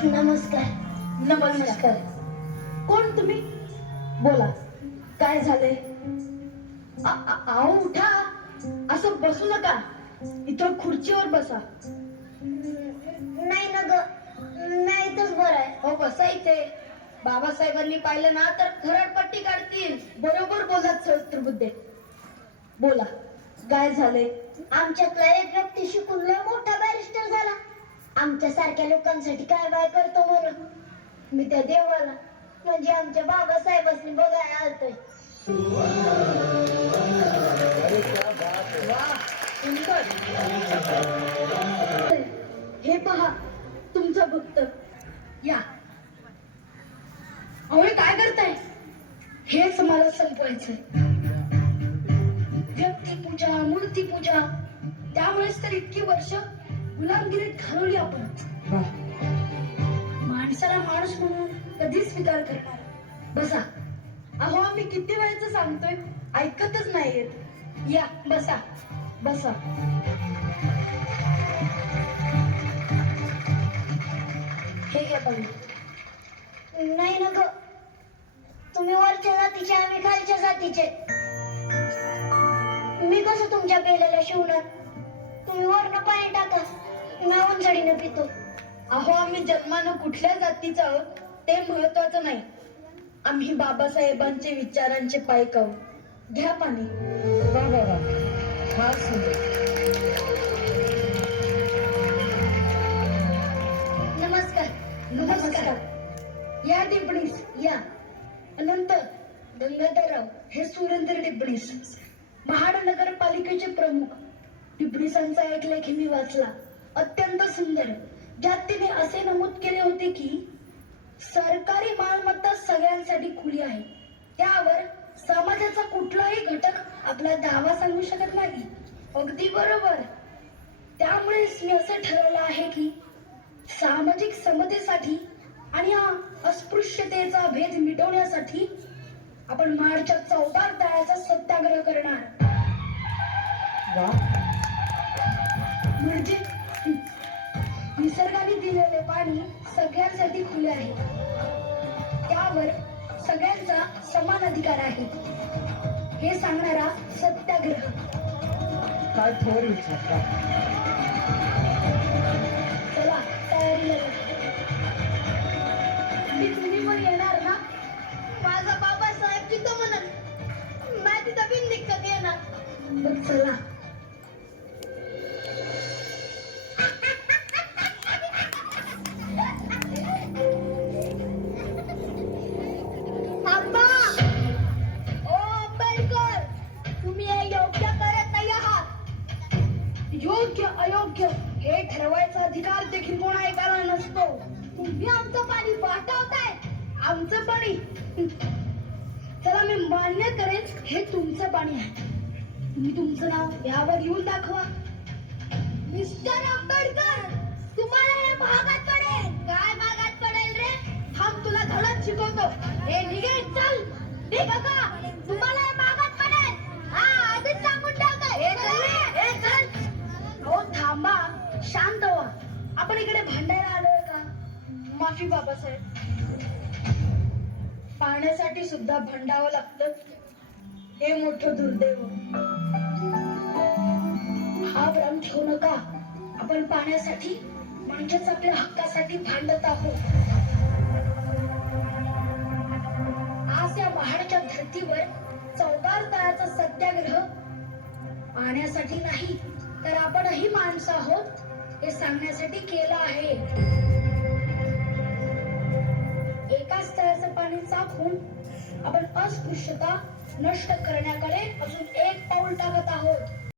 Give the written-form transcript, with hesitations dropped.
नमस्कार. नमस्कार. कोण तुम्ही? बोला, काय झालंय? आओ उठा, असं बसू नका, इथं खुर्चीवर बसा. नाही ना ग, नाही इथंच बरं आहे. हो बसा इथे. बाबासाहेबांनी पाहिलं ना तर खरडपट्टी काढतील. बरोबर बोलत सहस्त्रबुद्धे. बोला, काय झालंय? आमच्यातला एक व्यक्ती शिकून लय मोठा बॅरिस्टर झाला. आमच्या सारख्या लोकांसाठी काय बाय करतो म्हणून मी त्या देवाला म्हणजे आमच्या बाबासाहेबांनी बघायला आलतोय. वा, सुंदर. हे पहा तुमचा भक्त. या. अहो हे काय करताय? हेच मला संपवायचंय. व्यक्तिपूजा, मूर्तीपूजा, त्यामुळेच तर इतकी वर्ष गुलामगिरीत घालवली आपण. माणसाला माणूस म्हणून कधी स्वीकार करणार? बसा. अहो आम्ही किती वेळचं सांगतोय, ऐकतच नाहीयेत. या बसा बसा. हे घ्या पाणी. नाही ना ग, तुम्ही वरच्या जातीचे, आम्ही खालच्या जातीचे. मी कसं तुमच्या पेल्याला शिवणार? तुम्ही वरनं पाणी टाका, मी उंचडीनं पितो. अहो आम्ही जन्मानं कुठल्या जातीचं आहोत ते महत्वाचं नाही. आम्ही बाबासाहेबांचे विचारांचे पाईक आहोत. घ्या पाणी. फार सुंदर. नमस्कार. नमस्कार. या डिबणीस या. अनंत गंगाधरराव हे सुरेंद्र डिबणीस, महाड नगरपालिकेचे प्रमुख. डिबणीसांचा एक लेख मी वाचला, अत्यंत सुंदर, ज्यात तिने असे नमूद केले होते की सरकारी मालमत्ता सगळ्यांसाठी खुली आहे. त्यावर समाजाचा कुठलाही घटक आपला दावा सांगू शकत नाही. अगदी बरोबर. त्यामुळेच मी असं ठरवलं आहे की सामाजिक समतेसाठी आणि अस्पृश्यतेचा भेद मिटवण्यासाठी आपण मार्चच्या 14 तळ्याचा सत्याग्रह करणार. म्हणजे निसर्गाने दिलेले पाणी सगळ्यांसाठी खुले आहे, त्यावर सगळ्यांचा समान अधिकार आहे, हे सांगणारा सत्याग्रह. काय थोर विचार. चला तयारीला लागा. मी तुम्ही पण येणार ना? माझा बाबासाहेब तिथं म्हणत, मी तिथं बिनदिक्कत येणार. मग चला. आंबा, ओ आंबेडकर, तुम्ही हे योग्य करत नाही आहात. योग्य अयोग्य हे ठरवायचा अधिकार देखील कोणाला नसतो. तुम्ही आमचं पाणी वाटवताय. आमचं पाणी? चला मी मान्य करेन, हे तुमचं पाणी आहे. तुम्ही तुमचं नाव यावर लिहून दाखवा. मिस्टर आंबेडकर, तुम्हाला हे महागात पडेल. काय महागात पडेल रे? थांब, तुला धडक शिकवतो. हे निघेल, चल निघ का, तुम्हाला हे महागात पडेल. हा आधीच सांगून टाकतोय. हे चल. हो थांबा, शांत व्हा. आपण इकडे भांडायला आलोय का? माफी बाबासाहेब. पाण्यासाठी सुद्धा भांडावं लागतं, हे मोठं दुर्दैव. हा भ्रम ठेवू नका. आपण पाण्यासाठी म्हणजेच आपल्या हक्कासाठी भांडत आहोत. आज या महाडच्या धर्तीवर 14 तळ्याचा सत्याग्रह पाण्यासाठी नाही, तर आपणही माणसं आहोत हे सांगण्यासाठी केलं आहे. एकाच तळ्याचं पाणी चाखून आपण अस्पृश्यता नष्ट करण्याकडे अजून एक पाऊल टाकत आहोत.